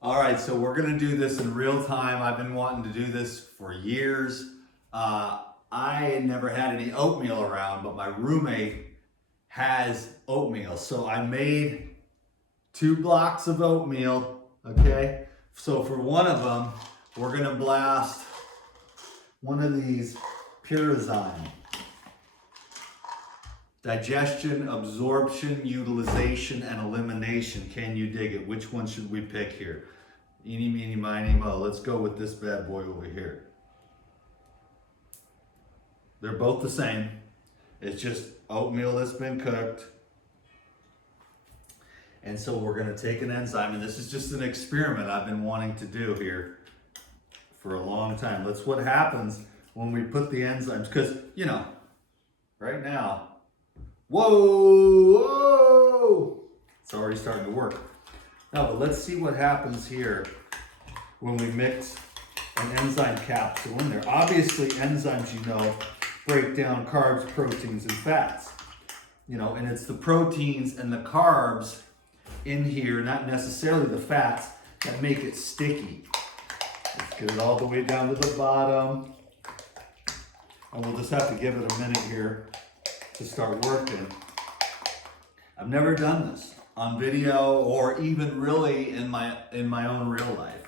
All right, so we're gonna do this in real time. I've been wanting to do this for years. I never had any oatmeal around, but my roommate has oatmeal. So I made 2 blocks of oatmeal, okay? So for one of them, we're gonna blast one of these Enzymes. Digestion, absorption, utilization, and elimination. Can you dig it? Which one should we pick here? Eeny, meeny, miny, mo. Let's go with this bad boy over here. They're both the same. It's just oatmeal that's been cooked. And so we're going to take an enzyme, and this is just an experiment I've been wanting to do here for a long time. That's what happens when we put the enzymes, because, you know, right now, whoa, it's already starting to work. Now, but let's see what happens here when we mix an enzyme capsule in there. Obviously, enzymes, you know, break down carbs, proteins, and fats. You know, and it's the proteins and the carbs in here, not necessarily the fats, that make it sticky. Let's get it all the way down to the bottom. And we'll just have to give it a minute here to start working. I've never done this on video or even really in my own real life.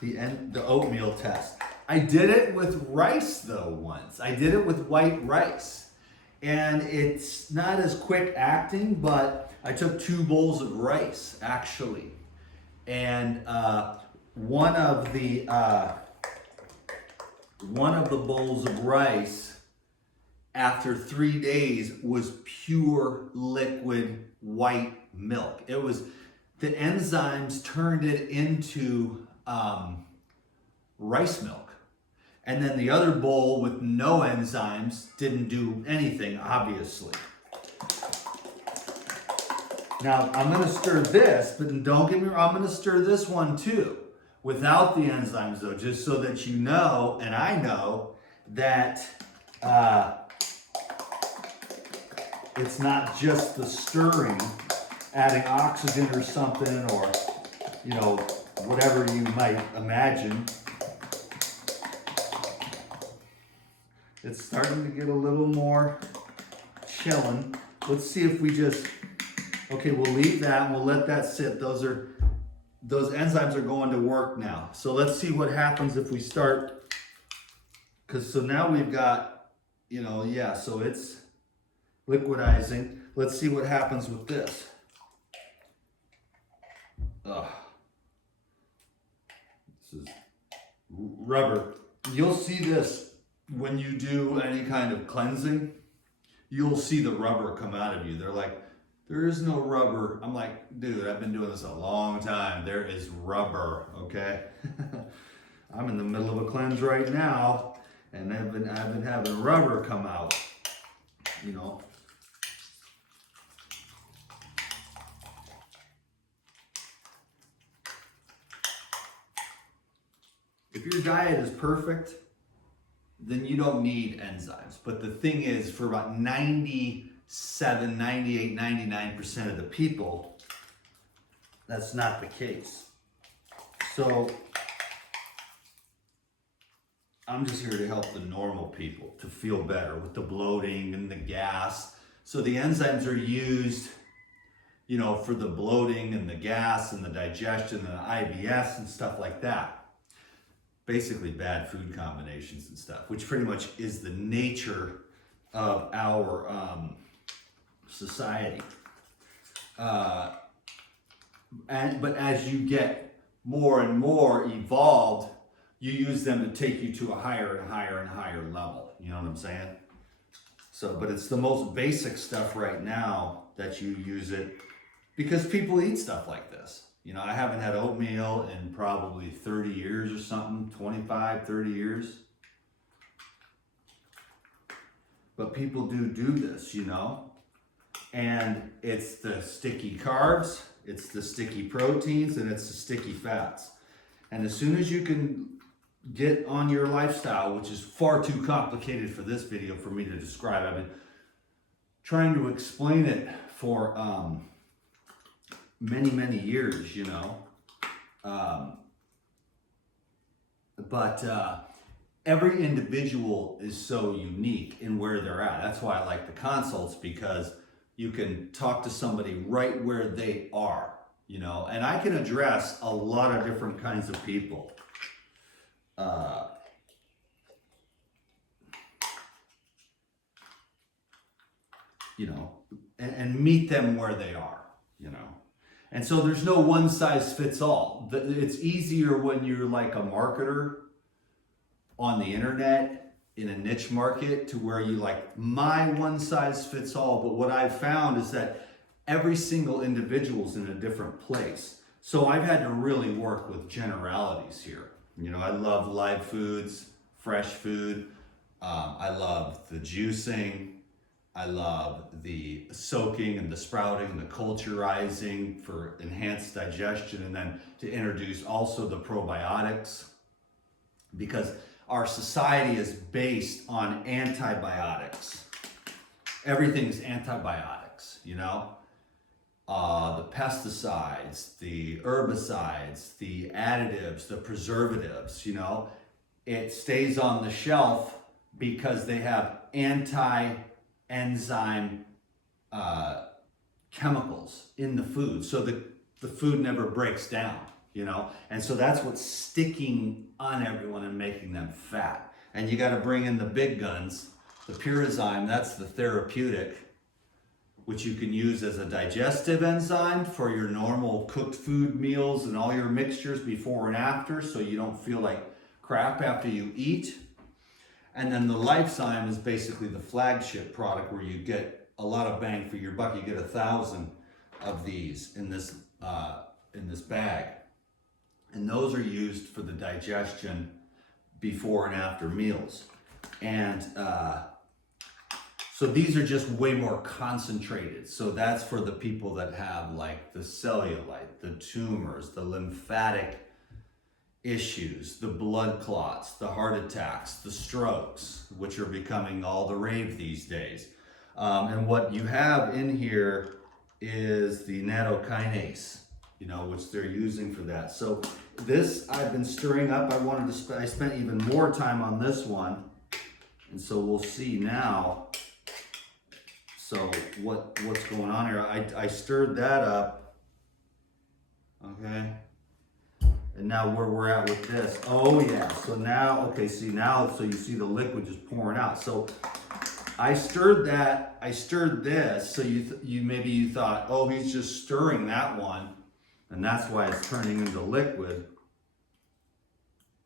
The oatmeal test. I did it with rice though once. I did it with white rice. And it's not as quick acting, but I took 2 bowls of rice actually. And one of the bowls of rice after 3 days was pure liquid white milk. It was, the enzymes turned it into rice milk. And then the other bowl with no enzymes didn't do anything, obviously. Now I'm gonna stir this, but don't get me wrong, I'm gonna stir this one too, without the enzymes though, just so that you know, and I know, that it's not just the stirring, adding oxygen or something, or, you know, whatever you might imagine. It's starting to get a little more chilling. Let's see if we just, okay, we'll leave that and we'll let that sit. Those enzymes are going to work now. So let's see what happens if we start, because so now we've got, you know, yeah, so it's liquidizing. Let's see what happens with this. Ugh. This is rubber. You'll see this when you do any kind of cleansing. You'll see the rubber come out of you. They're like, there is no rubber. I'm like, dude, I've been doing this a long time. There is rubber, okay? I'm in the middle of a cleanse right now, and I've been having rubber come out, you know. If your diet is perfect, then you don't need enzymes. But the thing is, for about 97, 98, 99% of the people, that's not the case. So I'm just here to help the normal people to feel better with the bloating and the gas. So the enzymes are used, you know, for the bloating and the gas and the digestion and the IBS and stuff like that. Basically bad food combinations and stuff, which pretty much is the nature of our society. But as you get more and more evolved, you use them to take you to a higher and higher and higher level. You know what I'm saying? So, but it's the most basic stuff right now that you use it, because people eat stuff like this. You know, I haven't had oatmeal in probably 30 years or something, 25, 30 years. But people do this, you know. And it's the sticky carbs, it's the sticky proteins, and it's the sticky fats. And as soon as you can get on your lifestyle, which is far too complicated for this video for me to describe. I've been trying to explain it for many years, you know. But every individual is so unique in where they're at. That's why I like the consults, because you can talk to somebody right where they are, you know, and I can address a lot of different kinds of people. You know, and meet them where they are, you know. And so there's no one size fits all. It's easier when you're like a marketer on the internet in a niche market to where you like my one size fits all. But what I've found is that every single individual is in a different place. So I've had to really work with generalities here. You know, I love live foods, fresh food. I love the juicing. I love the soaking and the sprouting and the culturizing for enhanced digestion, and then to introduce also the probiotics, because our society is based on antibiotics. Everything's antibiotics, you know? The pesticides, the herbicides, the additives, the preservatives, you know? It stays on the shelf because they have enzyme chemicals in the food, so the food never breaks down, you know. And so that's what's sticking on everyone and making them fat. And you got to bring in the big guns, the Pyrazyme. That's the therapeutic, which you can use as a digestive enzyme for your normal cooked food meals and all your mixtures before and after, so you don't feel like crap after you eat. And then the Lifezyme is basically the flagship product where you get a lot of bang for your buck. You get 1,000 of these in this bag. And those are used for the digestion before and after meals. And so these are just way more concentrated. So that's for the people that have like the cellulite, the tumors, the lymphatic issues, the blood clots, the heart attacks, the strokes, which are becoming all the rave these days. And what you have in here is the nattokinase, you know, which they're using for that. So this I've been stirring up. I spent even more time on this one. And so we'll see now. So what's going on here? I stirred that up. Okay. And now where we're at with this. Oh yeah, so now, okay, see now, so you see the liquid just pouring out. So I stirred that, I stirred this, so maybe you thought, oh, he's just stirring that one, and that's why it's turning into liquid.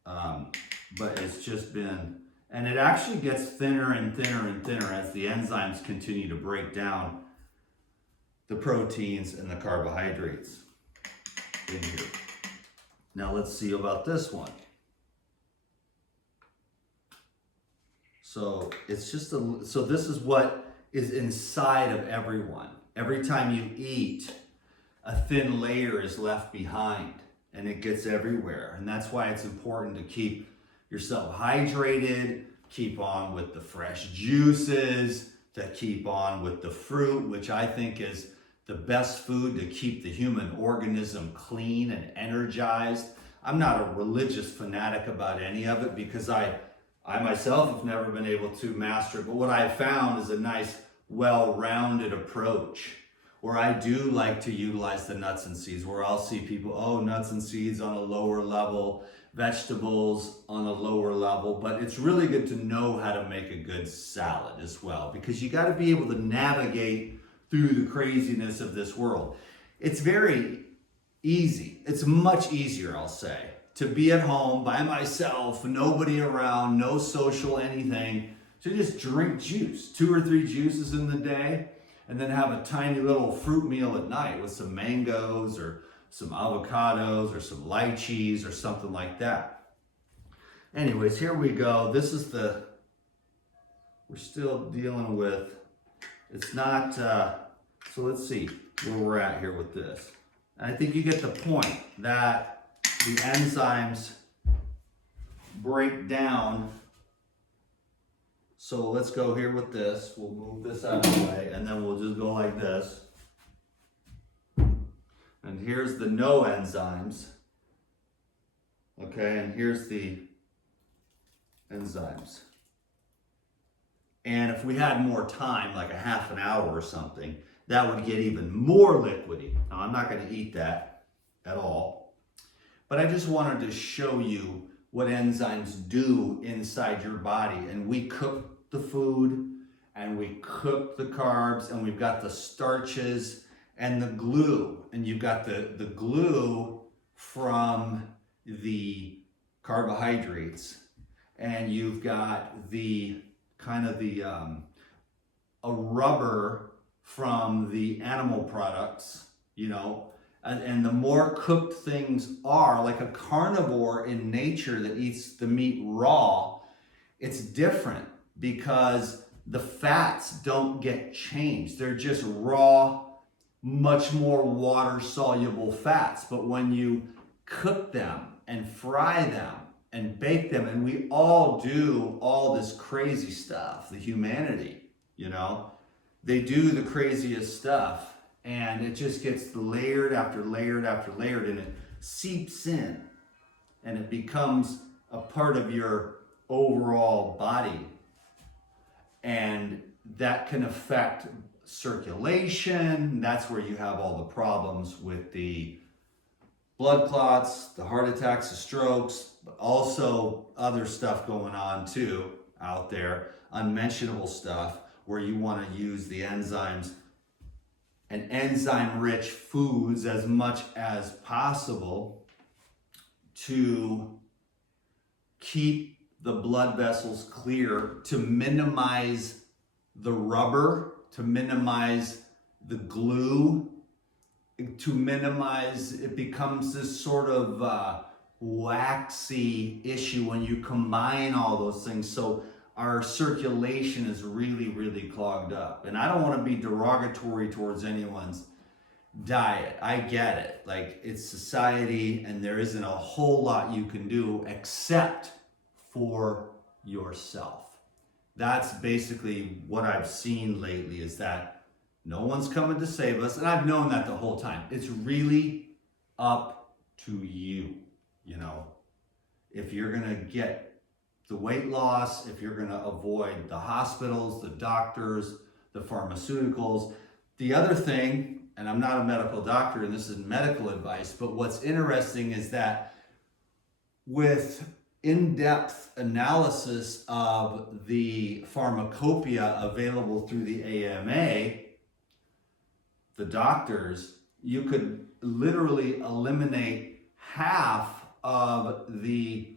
But it's just been, and it actually gets thinner and thinner and thinner as the enzymes continue to break down the proteins and the carbohydrates in here. Now let's see about this one. So it's just so this is what is inside of everyone. Every time you eat, a thin layer is left behind and it gets everywhere. And that's why it's important to keep yourself hydrated, keep on with the fresh juices, to keep on with the fruit, which I think is the best food to keep the human organism clean and energized. I'm not a religious fanatic about any of it because I myself have never been able to master it, but what I've found is a nice, well-rounded approach where I do like to utilize the nuts and seeds, where I'll see people, oh, nuts and seeds on a lower level, vegetables on a lower level, but it's really good to know how to make a good salad as well, because you got to be able to navigate through the craziness of this world. It's very easy. It's much easier, I'll say, to be at home by myself, nobody around, no social anything, to just drink juice, 2 or 3 juices in the day, and then have a tiny little fruit meal at night with some mangoes or some avocados or some lychees or something like that. Anyways, here we go. This is we're still dealing with, it's not, so let's see where we're at here with this. And I think you get the point that the enzymes break down. So let's go here with this. We'll move this out of the way and then we'll just go like this. And here's the no enzymes. Okay, and here's the enzymes. And if we had more time, like a half an hour or something, that would get even more liquidy. Now, I'm not going to eat that at all, but I just wanted to show you what enzymes do inside your body. And we cook the food, and we cook the carbs, and we've got the starches and the glue. And you've got the glue from the carbohydrates, and you've got the kind of the a rubber from the animal products, you know, and the more cooked things are, like a carnivore in nature that eats the meat raw, it's different because the fats don't get changed. They're just raw, much more water soluble fats. But when you cook them and fry them and bake them, and we all do all this crazy stuff, the humanity, you know, they do the craziest stuff, and it just gets layered after layered after layered, and it seeps in, and it becomes a part of your overall body. And that can affect circulation. That's where you have all the problems with the blood clots, the heart attacks, the strokes, but also other stuff going on too out there, unmentionable stuff, where you want to use the enzymes and enzyme-rich foods as much as possible to keep the blood vessels clear, to minimize the rubber, to minimize the glue, to minimize, it becomes this sort of waxy issue when you combine all those things. So our circulation is really, really clogged up. And I don't want to be derogatory towards anyone's diet. I get it. Like, it's society, and there isn't a whole lot you can do except for yourself. That's basically what I've seen lately, is that no one's coming to save us. And I've known that the whole time. It's really up to you, you know. If you're going to get the weight loss, if you're going to avoid the hospitals, the doctors, the pharmaceuticals. The other thing, and I'm not a medical doctor and this is medical advice, but what's interesting is that with in-depth analysis of the pharmacopoeia available through the AMA, the doctors, you could literally eliminate half of the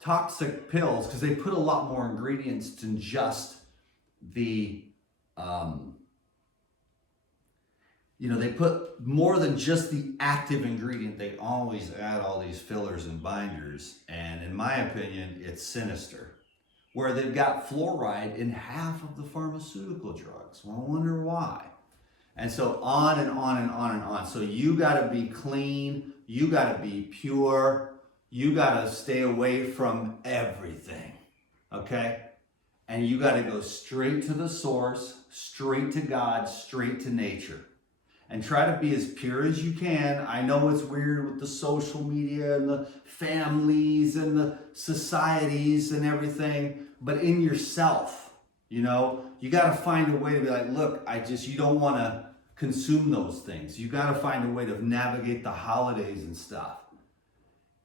toxic pills, because they put a lot more ingredients than just the, you know, they put more than just the active ingredient. They always add all these fillers and binders, and in my opinion, it's sinister. Where they've got fluoride in half of the pharmaceutical drugs. Well, I wonder why. And so on and on and on and on. So you gotta be clean, you gotta be pure, you gotta stay away from everything, okay? And you gotta go straight to the source, straight to God, straight to nature. And try to be as pure as you can. I know it's weird with the social media and the families and the societies and everything, but in yourself, you know, you gotta find a way to be like, look, you don't wanna consume those things. You gotta find a way to navigate the holidays and stuff.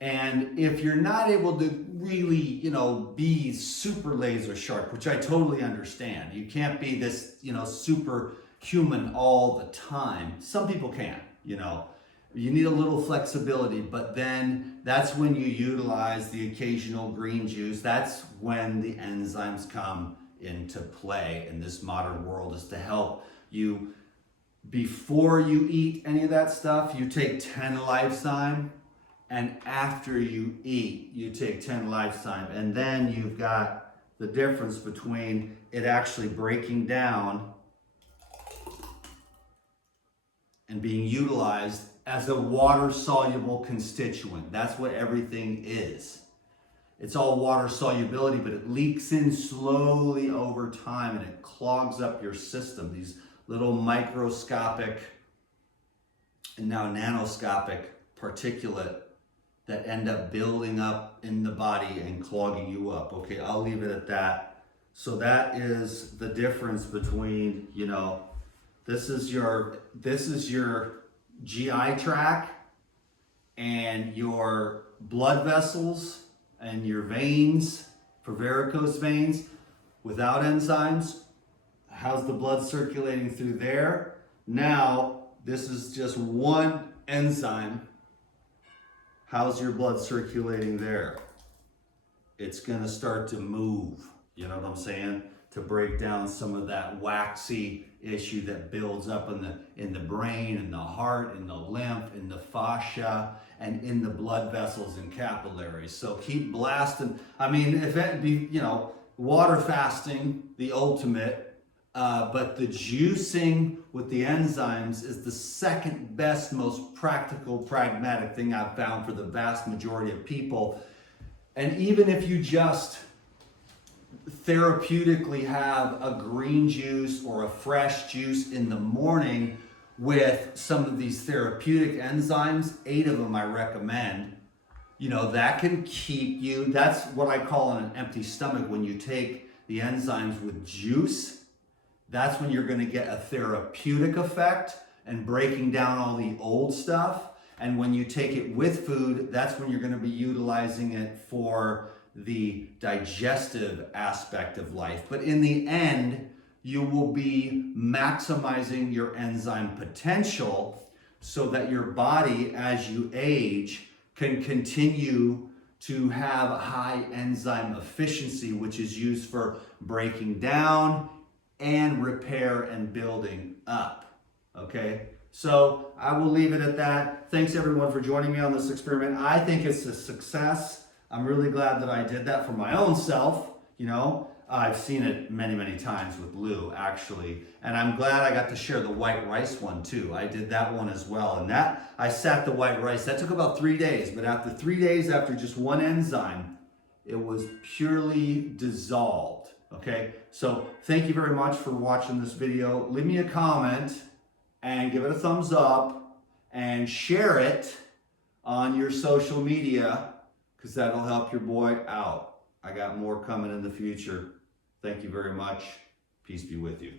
And if you're not able to really, you know, be super laser sharp, which I totally understand, you can't be this, you know, super human all the time. Some people can, you know. You need a little flexibility, but then that's when you utilize the occasional green juice. That's when the enzymes come into play in this modern world, is to help you. Before you eat any of that stuff, you take 10 Lifetime. And after you eat, you take 10 Lifetime. And then you've got the difference between it actually breaking down and being utilized as a water-soluble constituent. That's what everything is. It's all water solubility, but it leaks in slowly over time, and it clogs up your system. These little microscopic and now nanoscopic particulate that end up building up in the body and clogging you up. Okay, I'll leave it at that. So that is the difference between, you know, this is your GI tract and your blood vessels and your veins for varicose veins without enzymes. How's the blood circulating through there? Now, this is just one enzyme. How's your blood circulating there? It's gonna start to move, you know what I'm saying? To break down some of that waxy issue that builds up in the brain, in the heart, in the lymph, in the fascia, and in the blood vessels and capillaries. So keep blasting. I mean, if it be, you know, water fasting, the ultimate, but the juicing with the enzymes is the second best, most practical, pragmatic thing I've found for the vast majority of people. And even if you just therapeutically have a green juice or a fresh juice in the morning with some of these therapeutic enzymes, 8 of them I recommend, you know, that can keep you, that's what I call an empty stomach. When you take the enzymes with juice, that's when you're going to get a therapeutic effect and breaking down all the old stuff. And when you take it with food, that's when you're going to be utilizing it for the digestive aspect of life. But in the end, you will be maximizing your enzyme potential so that your body, as you age, can continue to have high enzyme efficiency, which is used for breaking down and repair and building up. Okay, so I will leave it at that. Thanks everyone for joining me on this experiment. I think it's a success. I'm really glad that I did that for my own self. You know, I've seen it many, many times with Lou, actually. And I'm glad I got to share the white rice one too. I did that one as well. And that, I sat the white rice. That took about 3 days. But after 3 days, after just one enzyme, it was purely dissolved. Okay, so thank you very much for watching this video. Leave me a comment and give it a thumbs up and share it on your social media, because that'll help your boy out. I got more coming in the future. Thank you very much. Peace be with you.